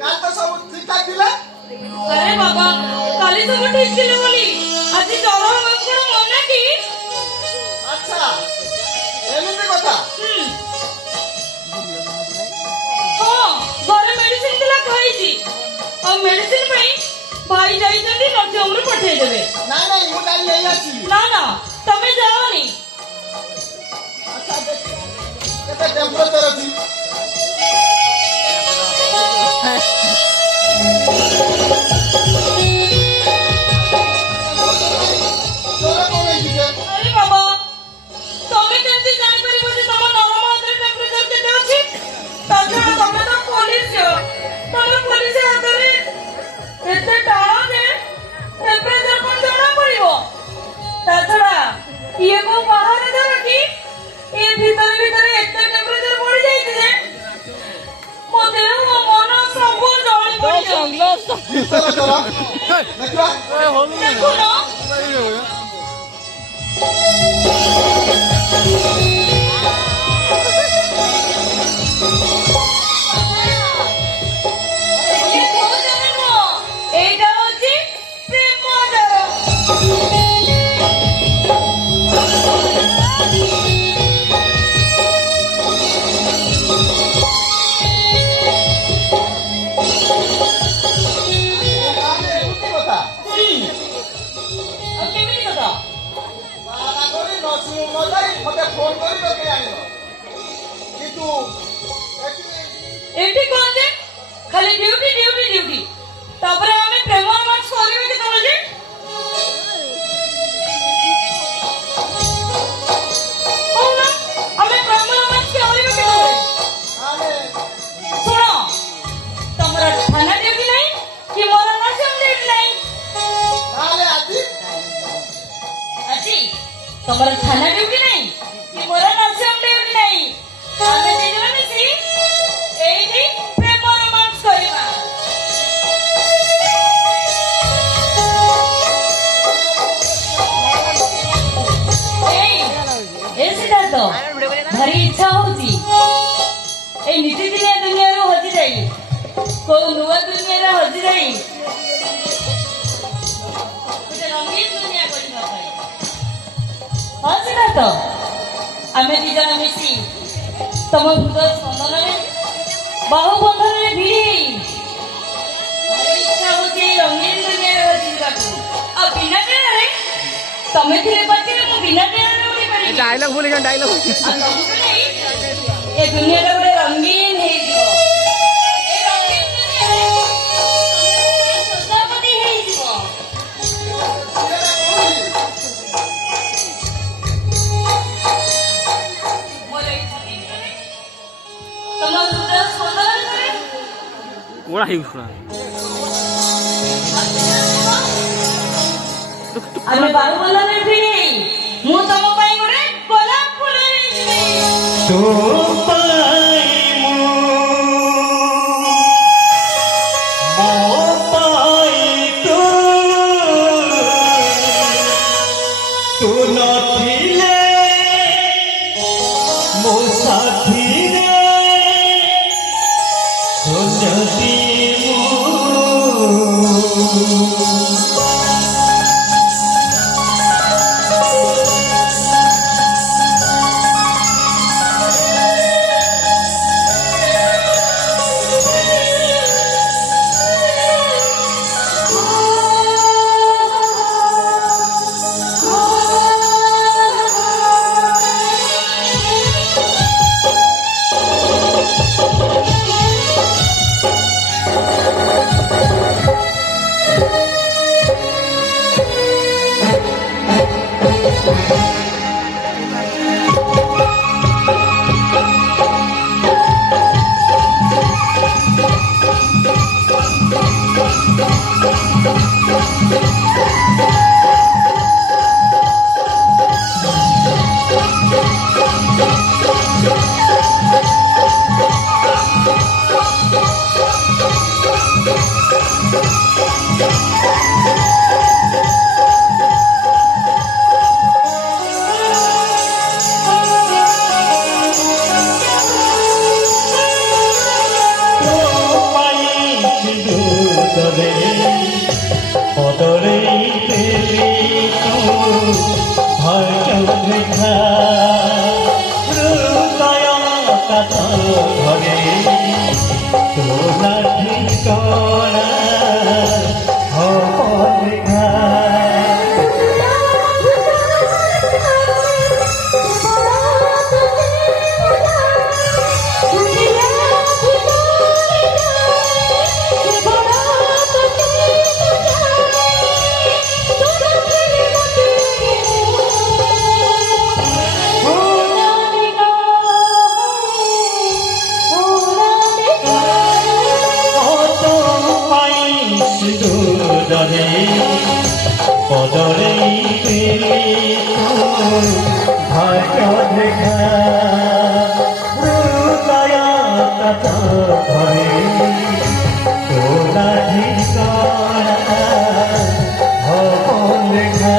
কাল তো সব ঠিকঠাক ଥିଲା। আরে বাবা কালি তো ঠিক ছিল বলি আজ জ্বর হবে কোন মনে কি? আচ্ছা এমনি কথা। হ্যাঁ ঘরে মেডিসিন ଥିଲା খাইছি আর মেডিসিন ପାଇଁ ভাই যাইଛନ୍ତି ନଥିବାରୁ ପଠେଇ ଦେବେ। ନାଇଁ ନାଇଁ ମୁଁ ଯାଇ ନେଇ ଆସିବି। ନା ନା ତମେ ଯାଅନି। ଆଚ୍ଛା କେତେ ଟେମ୍ପରେଚର ଅଛି? আরে বাবা তুমি কেমতি জানিପାରିବ যে ତମ ନରମ ହାତରେ ଟେମ୍ପରେଚର କେତେ ଅଛି? ତାଛଡ଼ା ତମେ ତ ପୋଲିସ ତମେ ପୋଲିସ ହାତରେ ଏତେ ଟାଣ ଯେ ଟେମ୍ପରେଚର କଣ ଜଣା ପଡ଼ିବ? ତାଛଡ଼ା ଇଏ କୋଉ ବାହାରେ ଧର କି ଏ ଭିତରେ ଭିତରେ ଏତେ ଟେମ୍ପରେଚର ବଢି ଯାଇଛି ଯେ ମୋ ଦେହ ମୋ ମନ ସବୁ ଜଳି ପଡ଼ିଯାଉଛି। ଦେଖୁନ এইটা হচ্ছে প্রেম জ্বর। କେମିତି କଥା? মতে ফোন করি তোকে আনিব কিন্তু এটি কোন যে খালি ডিউটি ডিউটি ডিউটি তারপরে আমি প্রেম রোমান্স করিবে কেতବେଳେ যে? হউনা আমি প্রেম রোমান্স করিবে কেতବେଳେ? আরে শুণ তোমার থানা ডিউটি নাই কি মোর নার্সিং ডিউটি নাই? তাহলে আজি আজি তোমার থানা ডিউটি নাই কি মোর নার্সিং ডিউটি নাই? আমি দুজন মিশি এইটি প্রেম রোমান্স করিবা। ତ ଭାରି ଇଚ୍ଛା ହଉଛି ଏଇ ନିତିଦିନିଆ ଦୁନିଆରୁ ହଜି ଯାଇ କୋଉ ନୂଆ ଦୁନିଆରେ ହଜି ଯାଇ ଗୋଟେ ରଙ୍ଗୀନ ଦୁନିଆ କରିବା ପାଇଁ। ହଁ ସେଟା ତ ଆମେ ଦି ଜଣ ମିଶି ତମ ହୃଦୟ ସ୍ପନ୍ଦନରେ ବାହୁ ବନ୍ଧନରେ ଭିଡ଼ି ଭାରି ଇଚ୍ଛା ହଉଛି ଏଇ ରଙ୍ଗୀନ ଦୁନିଆରେ ହଜି ଯିବାକୁ। ଆଉ ବିନା ପ୍ରେରଣାରେ ତମେ ଥିଲେ ପାଖରେ ମୁଁ ବିନା ପ୍ରେରଣାରେ डायलॉग बोलेगा डायलॉग ଏ ଦୁନିଆଟା ଗୋଟେ ରଙ୍ଗୀନ ହେଇଯିବ। ଏ ରଙ୍ଗୀନ ଦୁନିଆରେ ସଜାପତି ହେଇଯିବ। ମୋର ଏଇ ଦୁନିଆରେ ତମ ହୃଦୟ ସ୍ପନ୍ଦନ କରେ। ওরা হিউসরা ଆମେ ବାୟୁମଣ୍ଡଳରେ ଭିଡ଼ି ମୁଁ ତମ ପାଇଁ ଗୋଟେ ଗୋଲାପ ଫୁଲ ହେଇଯିବି। तो पाई मो पाई तू नथिले मो साथी रे सोचती ঘরে তোলা ঠিকনা হব লেখা দরে পদরে পেলে ভাগ্য দেখা হৃদয় কত ঘরে তোলা ঠিকনা হব লেখা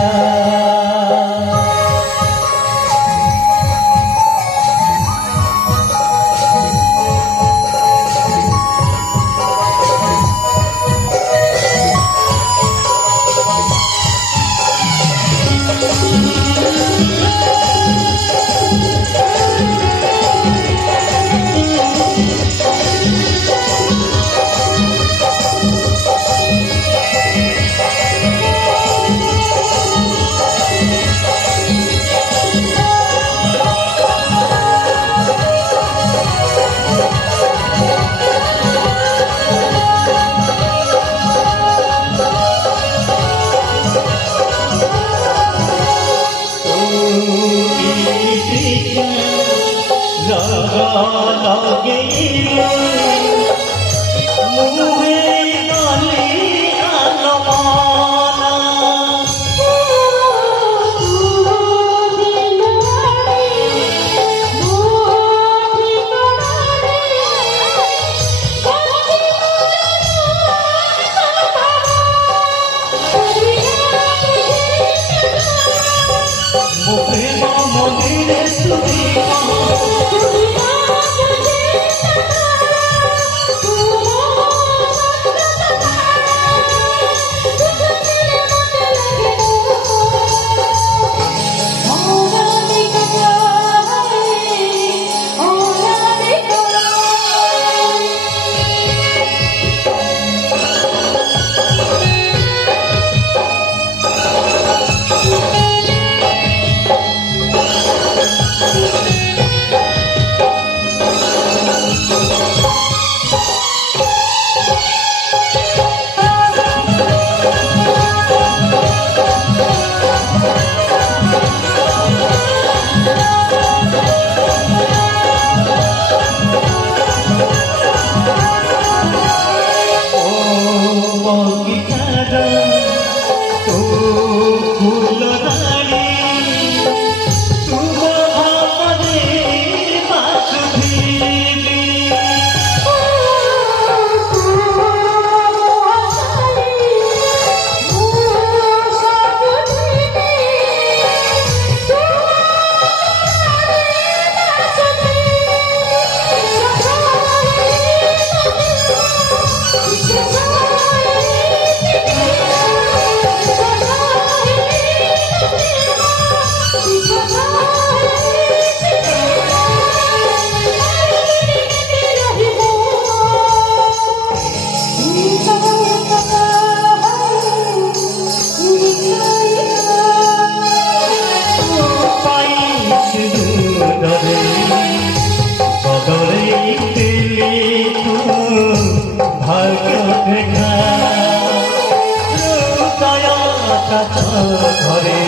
ঘরে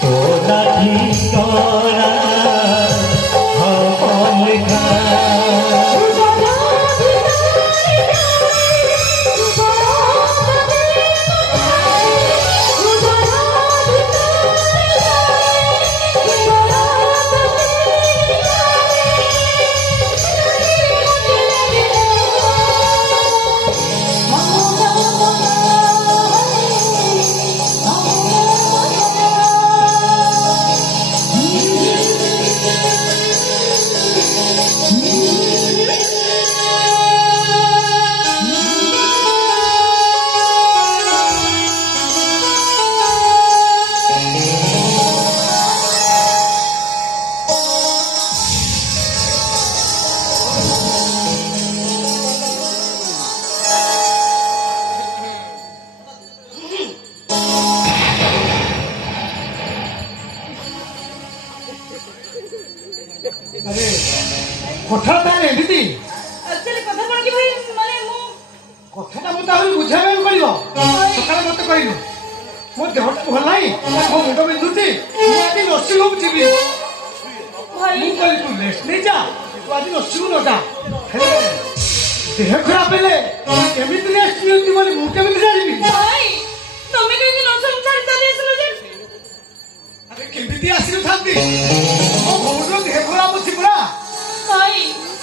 তোলা ঠিকনা হব লেখা ଏମିତି ଆକ୍ଚୁଆଲି କଥା କଣ କି ଭାଇ ମାନେ ମୁଁ କଥାଟା ମୋତେ ଆହୁରି ବୁଝାଇବା ପାଇଁ ପଡ଼ିବ ସକାଳେ ମୋତେ କହିଲୁ ମୋ ଦେହଟା ଭଲ ନାହିଁ ମୋ ମୁଣ୍ଡ ବିନ୍ଧୁଛି ମୁଁ ଆଜି ନର୍ସିଂହୋମ୍ ଯିବି ଭାଇ ମୁଁ କହିଲି ତୁ ରେଷ୍ଟ ନେଇଯା ତୁ ଆଜି ନର୍ସିଂହୋମ୍ ନ ଯା ହେଲେ ଦେହ ଖରାପ ହେଲେ କେମିତି ରେଷ୍ଟ ନିଅନ୍ତି ବୋଲି ମୁଁ କେମିତି ଜାଣିବି ଭାଇ ତମେ କାହିଁକି ନର୍ସିଂ ଛାଡ଼ି ଚାଲି ଆସିଲ ଯେ ଆରେ କେମିତି ଆସିନଥାନ୍ତି ମୋ ଭଉଣୀର ଦେହ ଖରାପ ଅଛି ପୁରା ଭାଇ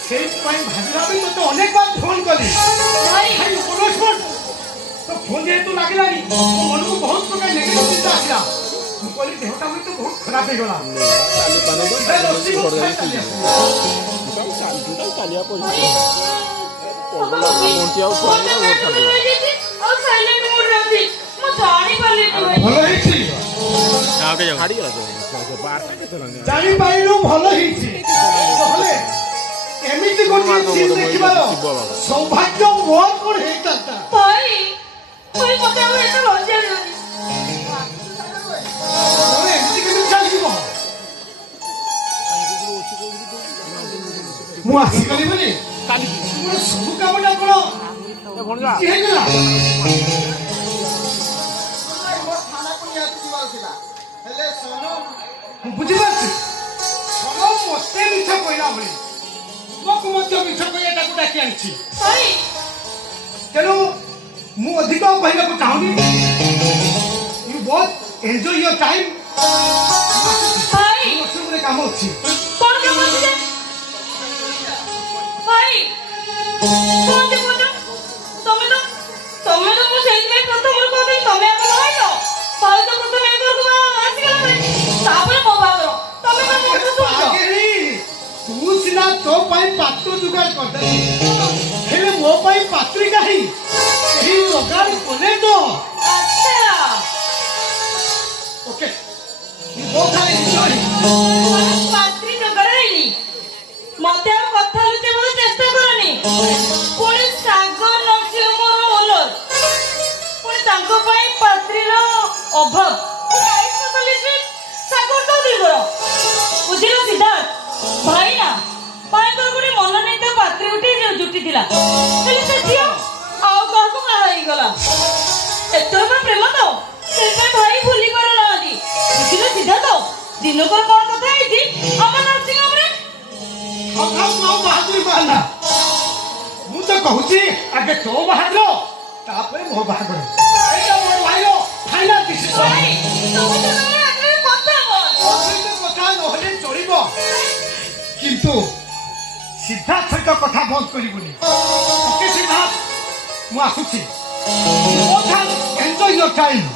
ସେଇଥିପାଇଁ ଭାବିଲା ପାଇଁ ତୋତେ ଅନେକ ବାର ଫୋନ କଲି ଭାଇ ଭାଇ ଶୁଣ तो फोन जेहेतु लागलानी तो मन को बहुत प्रकार नेगेटिव चिंता आसिला ମୁଁ କହିଲି ଦେହଟା ବି ତ ବହୁତ ଖରାପ ହେଇଗଲା ଭଲ ହେଇଛି ଜାଣିପାରିଲୁ ଭଲ ହେଇଛି ନହେଲେ ଏମିତି ଗୋଟିଏ ସିନ୍ ଦେଖିବାର ସୌଭାଗ୍ୟ ମୋର କ'ଣ ହେଇଥାନ୍ତା ଭାଇ ଭାଇ ମତେ ଆଉ ଏତେ ଲଜ୍ଜା ଲାଗୁନି ତୋର ଏମିତି କେମିତି ଚାଲିଯିବ ମୁଁ ଆସିଗଲି ବୋଲି ମୋର ସବୁ କାମଟା କ'ଣ କିଛି ହେଇଗଲା ମୋ ଥାନାକୁ ନିହାତି ଯିବାର ଥିଲା ହେଲେ ସୋନୁ ମୁଁ ବୁଝିପାରୁଛି ସମ ମୋତେ ମିଛ କହିଲା ଭଳି ତୁମକୁ ମଧ୍ୟ ମିଛ କହି ଏଟାକୁ ଡାକି ଆଣିଛି ଭାଇ ତେଣୁ ମୁଁ ଅଧିକ କହିବାକୁ ଚାହୁଁନି you both enjoy your time ଭାଇ ଗୋଟେ କାମ ଅଛି କଣ କାମ ଅଛି ଯେ ଭାଇ କଣ ଯେ କହୁଛ ତମେ ତ ମୁଁ ସେଇଥିପାଇଁ ପ୍ରଥମରୁ କହୁଥିଲି ତମେ ଆଗ ଭାଇ ଭାଇ ତ ପ୍ରଥମେ ଏ ଘରକୁ ଆସିଗଲା ପରେ ତାପରେ ମୋ ବାହାଘର ତମେ କଣ ମୋଠୁ ଶୁଣୁଛ ଆଗେରେ ତୁ ସିନା ତୋ ପାଇଁ ପାତ୍ର ଯୋଗାଡ଼ କରିଦେଲି ହେଲେ ମୋ ପାଇଁ ପାତ୍ରୀ କାହିଁ ଏହି ଯୋଗାଡ଼ କଲେ ତ ଆଚ୍ଛା ଓକେ ମୋ ଖାଲି ସରି ପାତ୍ରୀ ଯୋଗାଡ଼ ହେଇନି ମତେ ଆଉ କଥା ଲୁଚେଇବାକୁ ଚେଷ୍ଟା କରନି ପୁଣି ସାଗର ନରସିଂହର ଓନର ପୁଣି ତାଙ୍କ ପାଇଁ ପାତ୍ରୀର ଅଭାବ ସାଗର ଚୌଧୁରୀଙ୍କର ବୁଝିଲ ସିଦ୍ଧାର୍ଥ ଭାଇ ନା ଭାଇଙ୍କର ଗୋଟେ ମନ ନେଇ ତା ପାତ୍ରୀ ଉଠି ଜୁଟିଥିଲା ହେଲେ ସେ ଝିଅ ଆଉ କାହାକୁ ବାହା ହେଇଗଲା ଏଥର ପ୍ରେମ ତ ସେଥିପାଇଁ ଭାଇ ଭୁଲି ପାରୁନାହାନ୍ତି ବୁଝିଲ ସିଦ୍ଧାର୍ଥ ଦିନକର କଣ କଥା ହେଇଛି ଆମ ନରସିଂହରେ ଆଉ ବାହାଦୁର ବାହାନା ମୁଁ ତ କହୁଛି ଆଗେ ତୋ ବାହାଘର ତାପରେ ମୋ ବାହାଘର ଏଇଟା ମୋ ଭାଇର ଫାଇନାଲ ଡିସିସନ ଭାଇ ତମେ ତ ତମର ଆଗରେ କଥା ହବ କଥା ନହେଲେ ଚଳିବ କିନ୍ତୁ ସିଦ୍ଧାର୍ଥ ସହିତ କଥା ବନ୍ଦ କରିବୁନି ଓକେ ସିଦ୍ଧାର୍ଥ ମୁଁ ଆସୁଛି ଏନ୍ଜୟ ୟୋର ଟାଇମ୍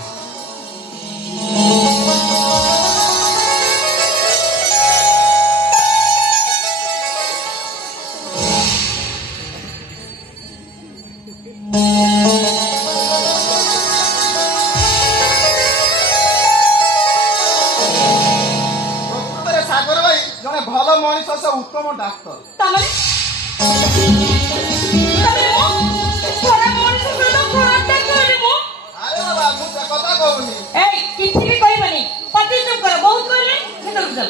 ପ୍ରକୃତରେ ସାଗର ଭାଇ ଜଣେ ଭଲ ମଣିଷ ସେ ଉତ୍ତମ ଡାକ୍ତର ତାମାନେ ମୁଁ ଖରାପ ମଣିଷ ସହିତ ଖରାପ ଡାକ୍ତର ମୁଁ ଆରେ ବାବା ମୁଁ ସେ କଥା କହୁନି ଏଇ କିଛି ବି କହିବନି ପାଟି ଚୁପ କର ବହୁତ କହିଲେ ଭିତରକୁ ଚାଲ